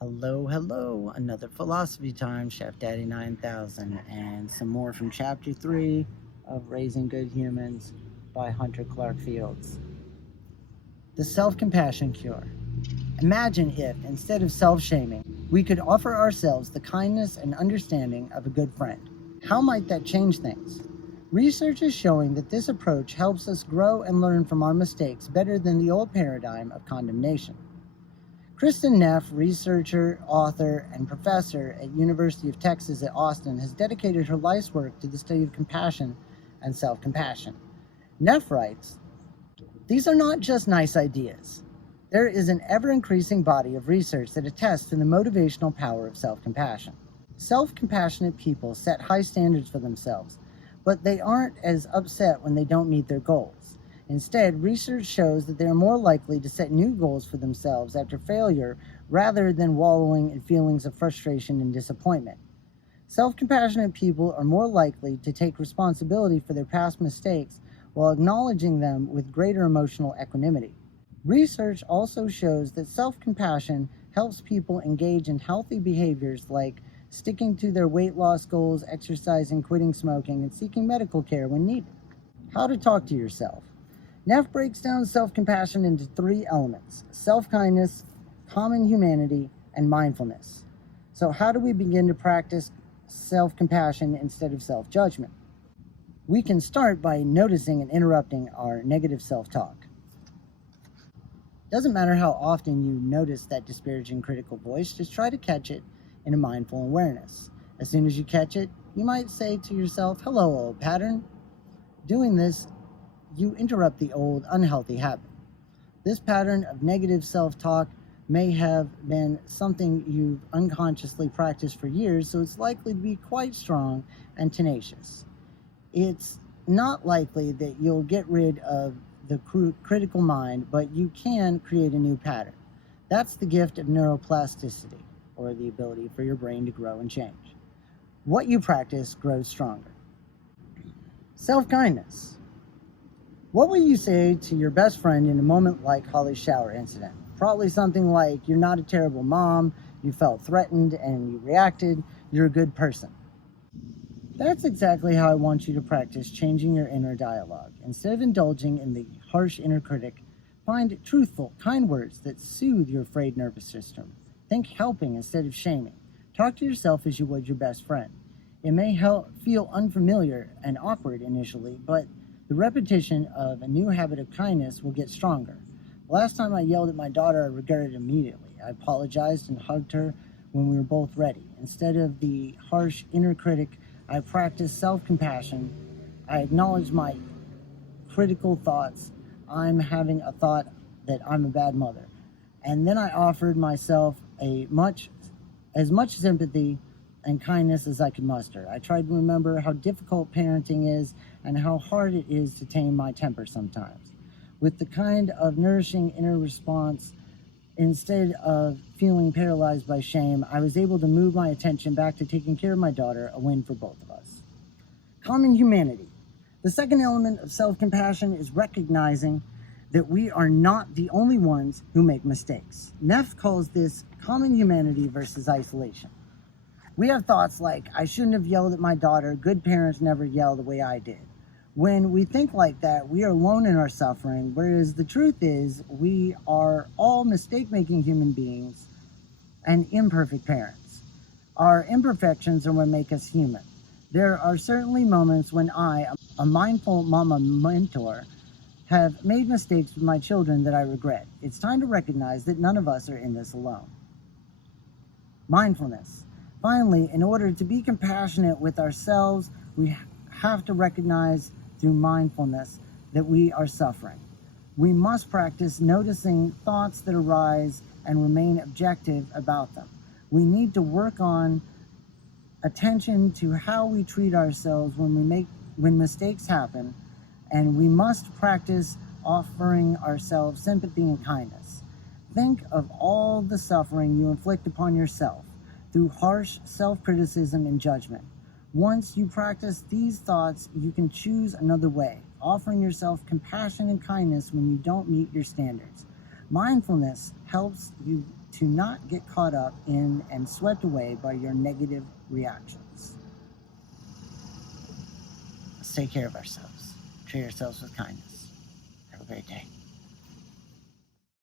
Hello, another philosophy time, Chef Daddy 9000, and some more from Chapter 3 of Raising Good Humans by Hunter Clarke-Fields. The Self-Compassion Cure. Imagine if, instead of self-shaming, we could offer ourselves the kindness and understanding of a good friend. How might that change things? Research is showing that this approach helps us grow and learn from our mistakes better than the old paradigm of condemnation. Kristin Neff, researcher, author, and professor at University of Texas at Austin, has dedicated her life's work to the study of compassion and self-compassion. Neff writes, "These are not just nice ideas. There is an ever-increasing body of research that attests to the motivational power of self-compassion. Self-compassionate people set high standards for themselves, but they aren't as upset when they don't meet their goals. Instead, research shows that they are more likely to set new goals for themselves after failure rather than wallowing in feelings of frustration and disappointment. Self-compassionate people are more likely to take responsibility for their past mistakes while acknowledging them with greater emotional equanimity. Research also shows that self-compassion helps people engage in healthy behaviors like sticking to their weight loss goals, exercising, quitting smoking, and seeking medical care when needed." How to talk to yourself. Neff breaks down self-compassion into three elements: self-kindness, common humanity, and mindfulness. So how do we begin to practice self-compassion instead of self-judgment? We can start by noticing and interrupting our negative self-talk. Doesn't matter how often you notice that disparaging critical voice, just try to catch it in a mindful awareness. As soon as you catch it, you might say to yourself, "Hello, old pattern." Doing this, you interrupt the old unhealthy habit. This pattern of negative self-talk may have been something you've unconsciously practiced for years, so it's likely to be quite strong and tenacious. It's not likely that you'll get rid of the critical mind, but you can create a new pattern. That's the gift of neuroplasticity, or the ability for your brain to grow and change. What you practice grows stronger. Self-kindness. What will you say to your best friend in a moment like Holly's shower incident? Probably something like, "You're not a terrible mom, you felt threatened and you reacted, you're a good person." That's exactly how I want you to practice changing your inner dialogue. Instead of indulging in the harsh inner critic, find truthful, kind words that soothe your frayed nervous system. Think helping instead of shaming. Talk to yourself as you would your best friend. It may feel unfamiliar and awkward initially, but the repetition of a new habit of kindness will get stronger. The last time I yelled at my daughter, I regretted it immediately. I apologized and hugged her when we were both ready. Instead of the harsh inner critic, I practiced self-compassion. I acknowledged my critical thoughts. I'm having a thought that I'm a bad mother. And then I offered myself as much sympathy and kindness as I could muster. I tried to remember how difficult parenting is and how hard it is to tame my temper sometimes. With the kind of nourishing inner response, instead of feeling paralyzed by shame, I was able to move my attention back to taking care of my daughter, a win for both of us. Common humanity. The second element of self-compassion is recognizing that we are not the only ones who make mistakes. Neff calls this common humanity versus isolation. We have thoughts like, "I shouldn't have yelled at my daughter. Good parents never yell the way I did." When we think like that, we are alone in our suffering, whereas the truth is we are all mistake-making human beings and imperfect parents. Our imperfections are what make us human. There are certainly moments when I, a mindful mama mentor, have made mistakes with my children that I regret. It's time to recognize that none of us are in this alone. Mindfulness. Finally, in order to be compassionate with ourselves, we have to recognize through mindfulness that we are suffering. We must practice noticing thoughts that arise and remain objective about them. We need to work on attention to how we treat ourselves when mistakes happen, and we must practice offering ourselves sympathy and kindness. Think of all the suffering you inflict upon yourself through harsh self-criticism and judgment. Once you practice these thoughts, you can choose another way, offering yourself compassion and kindness when you don't meet your standards. Mindfulness helps you to not get caught up in and swept away by your negative reactions. Let's take care of ourselves. Treat ourselves with kindness. Have a great day.